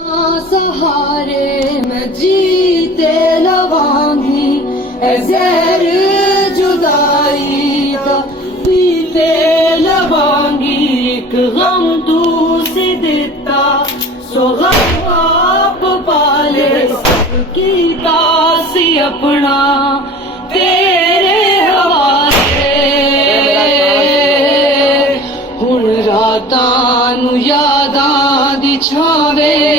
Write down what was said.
सहारे मैं जीते लवांगी जहर जुदाई का पीते लवांगी एक गम तू सी दिता सो गम आप पाले की दासी अपना